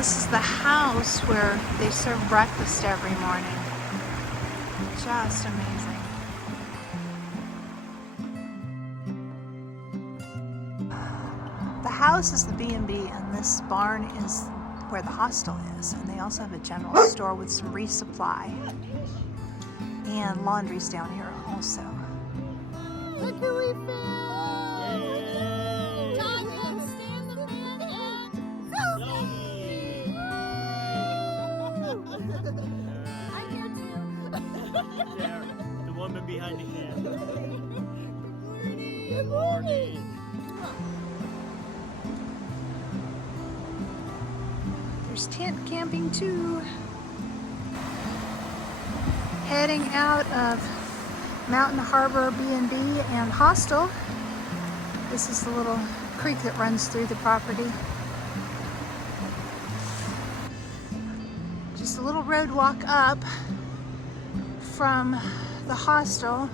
this is the house where they serve breakfast every morning. Just amazing. The house is the B&B, and this barn is where the hostel is. And they also have a general store with some resupply. And laundry's down here also. Look who we found! Tonya, stand the man and Zoby! I'm here too. There, the woman behind the camera. Good morning! There's tent camping too. Heading out of Mountain Harbor B&B and Hostel. This is the little creek that runs through the property. Just a little road walk up from the hostel,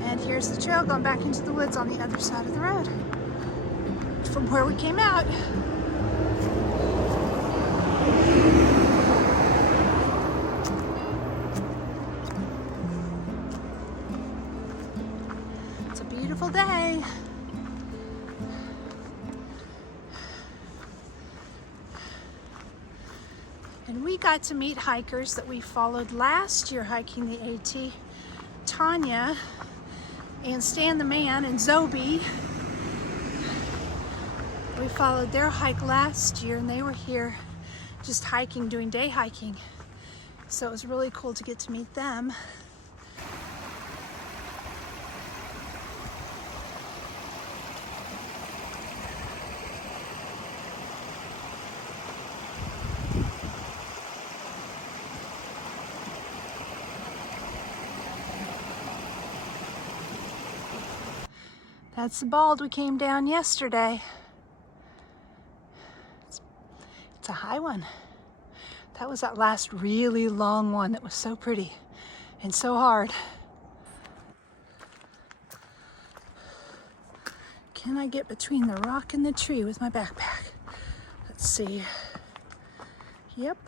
and here's the trail going back into the woods on the other side of the road from where we came out. It's a beautiful day. And we got to meet hikers that we followed last year hiking the AT. Tonya and Stan the Man and Zoby. We followed their hike last year, and they were here just hiking, doing day hiking. So it was really cool to get to meet them. That's the bald we came down yesterday. It's a high one. That was that last really long one that was so pretty and so hard. Can I get between the rock and the tree with my backpack? Let's see. Yep.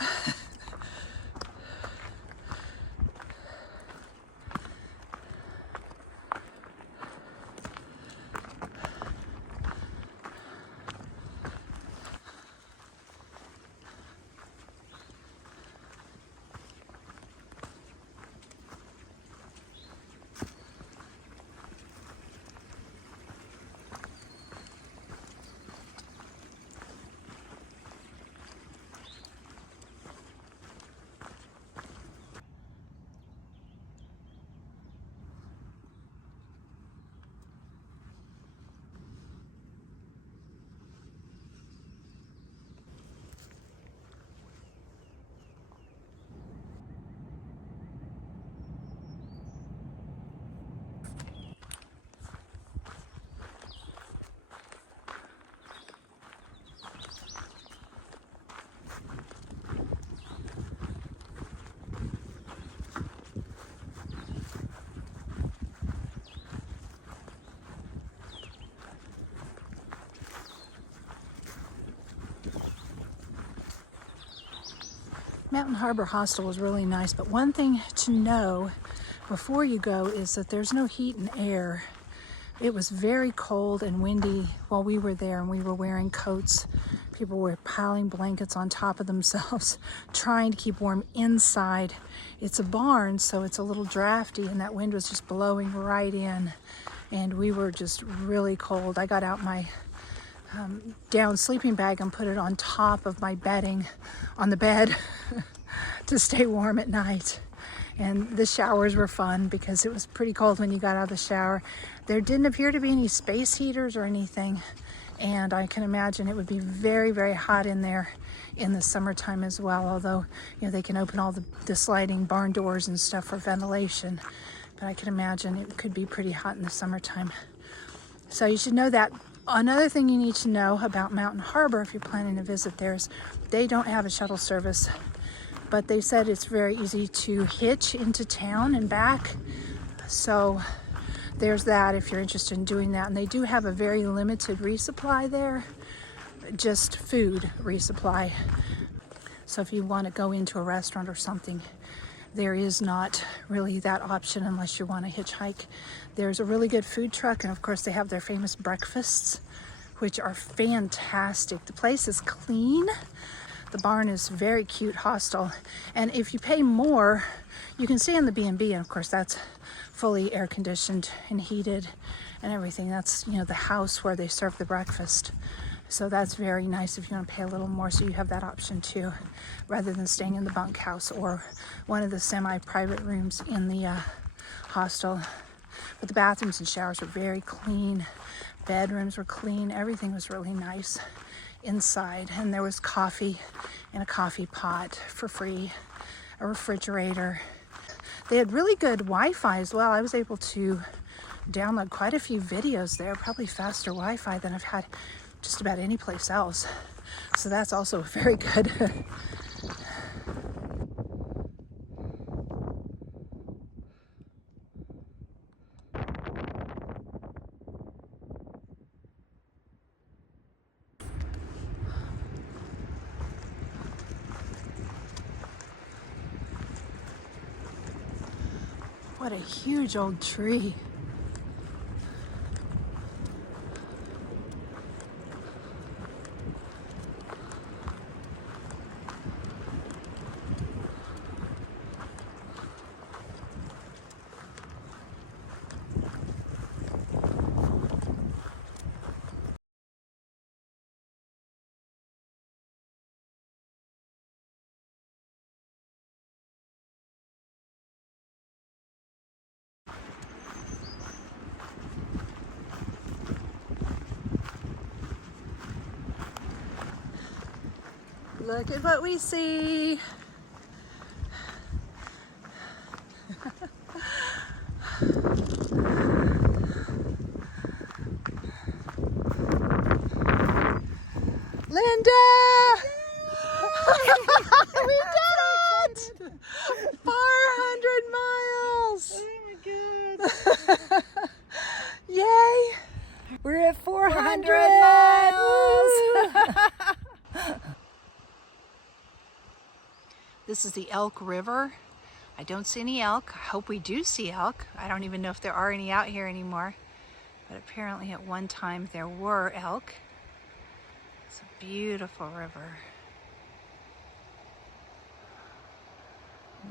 Mountain Harbor Hostel was really nice, but one thing to know before you go is that there's no heat and air. It was very cold and windy while we were there, and we were wearing coats. People were piling blankets on top of themselves, trying to keep warm inside. It's a barn, so it's a little drafty, and that wind was just blowing right in, and we were just really cold. I got out my down sleeping bag and put it on top of my bedding on the bed to stay warm at night. And the showers were fun because it was pretty cold when you got out of the shower. There didn't appear to be any space heaters or anything, and I can imagine it would be very, very hot in there in the summertime as well, although you know they can open all the sliding barn doors and stuff for ventilation, but I can imagine it could be pretty hot in the summertime. So you should know that. Another thing you need to know about Mountain Harbor if you're planning to visit there is they don't have a shuttle service, but they said it's very easy to hitch into town and back. So there's that if you're interested in doing that. And they do have a very limited resupply there. just food resupply. So if you want to go into a restaurant or something, there is not really that option unless you want to hitchhike. There's a really good food truck, and of course they have their famous breakfasts, which are fantastic. The place is clean. The barn is very cute, Hostel. And if you pay more, you can stay in the B&B, and of course that's fully air conditioned and heated and everything. That's, you know, the house where they serve the breakfast. So that's very nice if you want to pay a little more, so you have that option too, rather than staying in the bunkhouse or one of the semi-private rooms in the hostel. But the bathrooms and showers were very clean, bedrooms were clean, everything was really nice inside. And there was coffee in a coffee pot for free, a refrigerator. They had really good Wi-Fi as well. I was able to download quite a few videos there, probably faster Wi-Fi than I've had just about any place else. So that's also very good. What a huge old tree. Look at what we see. Linda! We did it! 400 miles! Oh my god. Yay! We're at 400 miles! This is the Elk River. I don't see any elk. I hope we do see elk. I don't even know if there are any out here anymore. But apparently at one time there were elk. It's a beautiful river.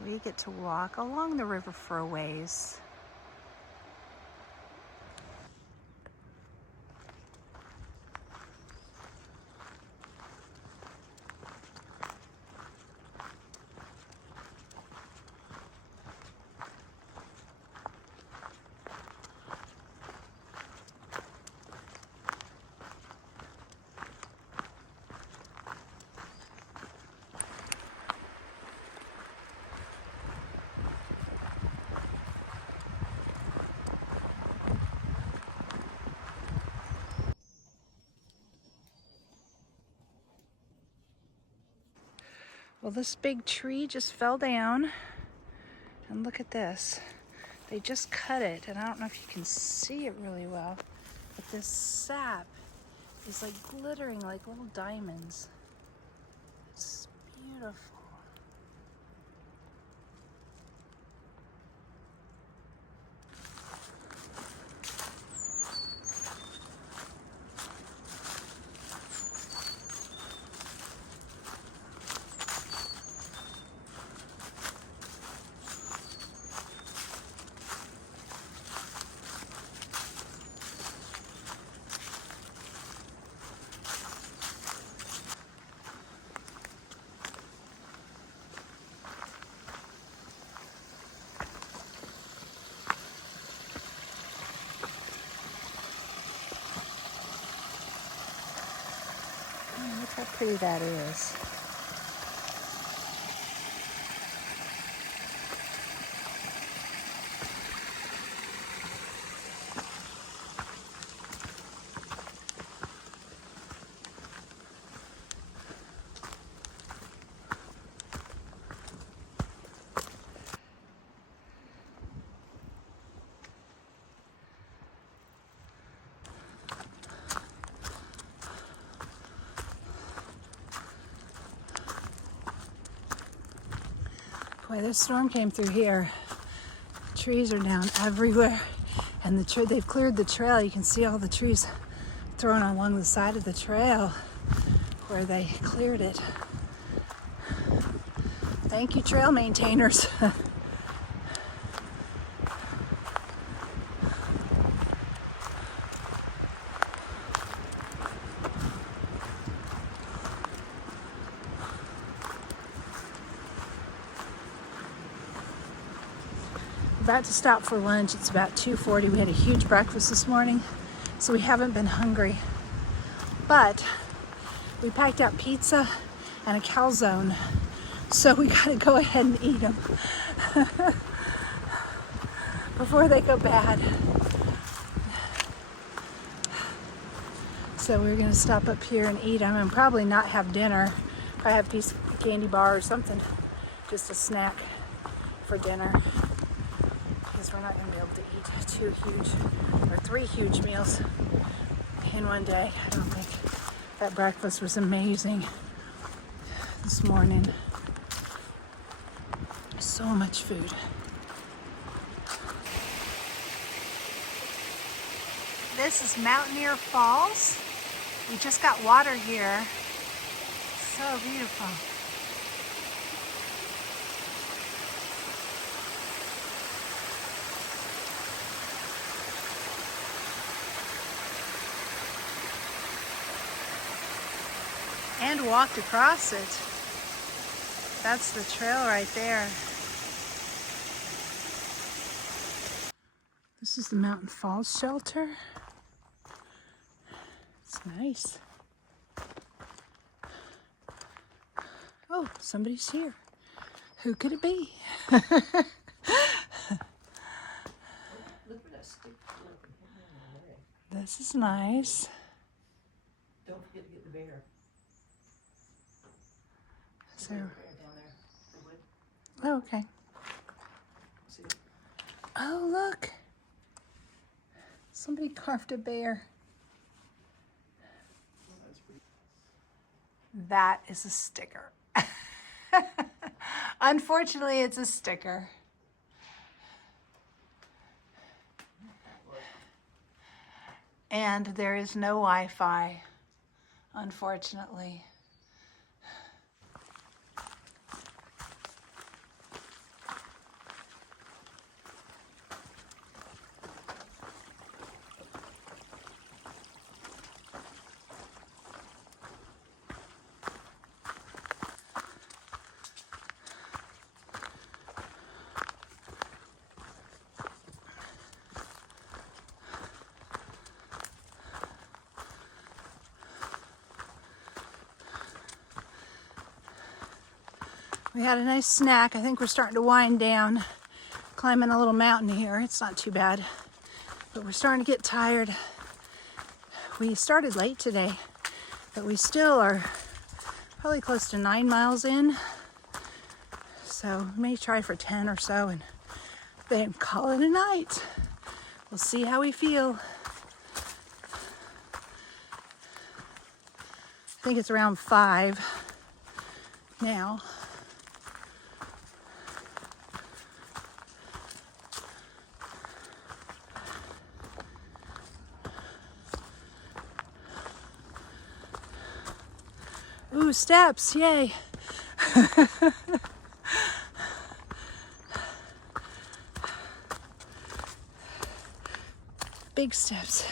We get to walk along the river for a ways. Well, this big tree just fell down, and look at this. They just cut it, and I don't know if you can see it really well, but this sap is like glittering like little diamonds. It's beautiful. Look how pretty that is. Boy, this storm came through here. Trees are down everywhere, and they've cleared the trail. You can see all the trees thrown along the side of the trail where they cleared it. Thank you, trail maintainers. About to stop for lunch. It's about 2:40. We had a huge breakfast this morning, so we haven't been hungry. But we packed out pizza and a calzone, so we gotta go ahead and eat them before they go bad. So we're gonna stop up here and eat them and probably not have dinner. Probably have a piece of candy bar or something, just a snack for dinner. We're not going to be able to eat 3 huge meals in one day. I don't think. That breakfast was amazing this morning. So much food. This is Mountaineer Falls. We just got water here. So beautiful. And walked across it. That's the trail right there. This is the Mountain Falls Shelter. It's nice. Oh, somebody's here. Who could it be? This is nice. Don't forget to get the bear. So, oh, okay. Oh, look. Somebody carved a bear. That is a sticker. Unfortunately, it's a sticker. And there is no Wi-Fi, unfortunately. We had a nice snack. I think we're starting to wind down, climbing a little mountain here. It's not too bad, but we're starting to get tired. We started late today, but we still are probably close to 9 miles in. So we may try for 10 or so and then call it a night. We'll see how we feel. I think it's around 5 now. Ooh, steps, yay. Big steps.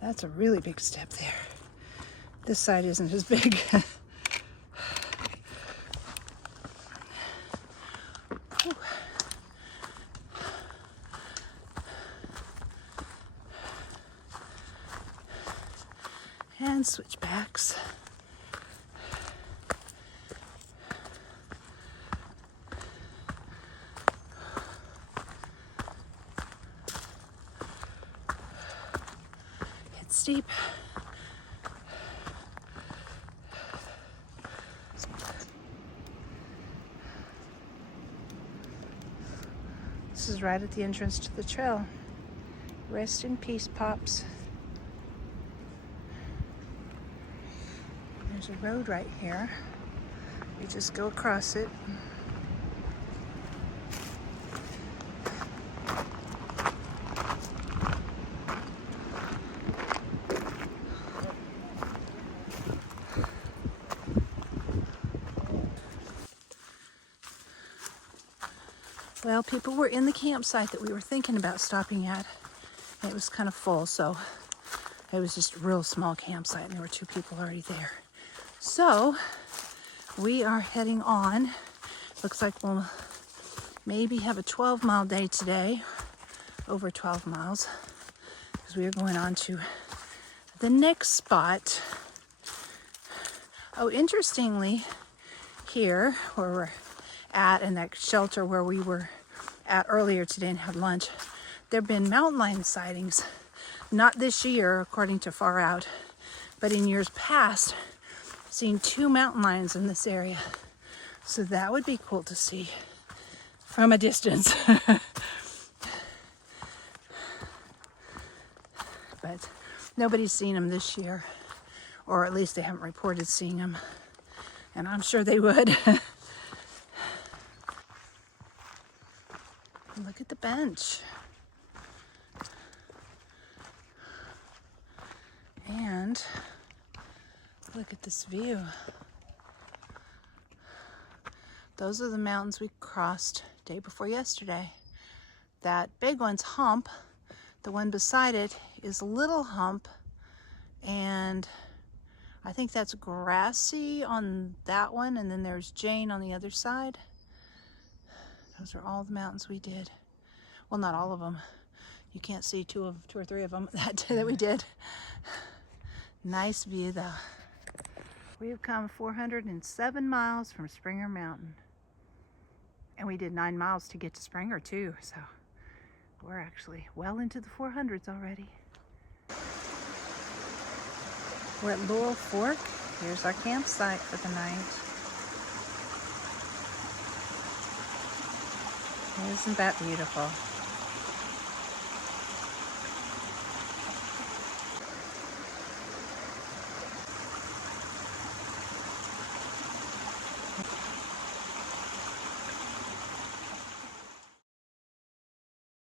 That's a really big step there. This side isn't as big. And switchbacks. It's steep. right at the entrance to the trail. Rest in peace, Pops. There's a road right here. You just go across it. Well, people were in the campsite that we were thinking about stopping at, and it was kind of full, so it was just a real small campsite, and there were 2 people already there. So we are heading on. Looks like we'll maybe have a 12-mile day today, over 12 miles, because we are going on to the next spot. Oh, interestingly, here where we're at in that shelter where we were at earlier today and had lunch, there have been mountain lion sightings. Not this year, according to Far Out, but in years past, seen 2 mountain lions in this area. So that would be cool to see from a distance. But nobody's seen them this year, or at least they haven't reported seeing them, and I'm sure they would. Look at the bench. And look at this view. Those are the mountains we crossed day before yesterday. That big one's Hump. The one beside it is Little Hump. And I think that's Grassy on that one. And then there's Jane on the other side. Those are all the mountains we did. Well, not all of them. You can't see 2 or 3 of them that day that we did. Nice view though. We have come 407 miles from Springer Mountain. And we did 9 miles to get to Springer too. So we're actually well into the 400s already. We're at Laurel Fork. Here's our campsite for the night. Isn't that beautiful?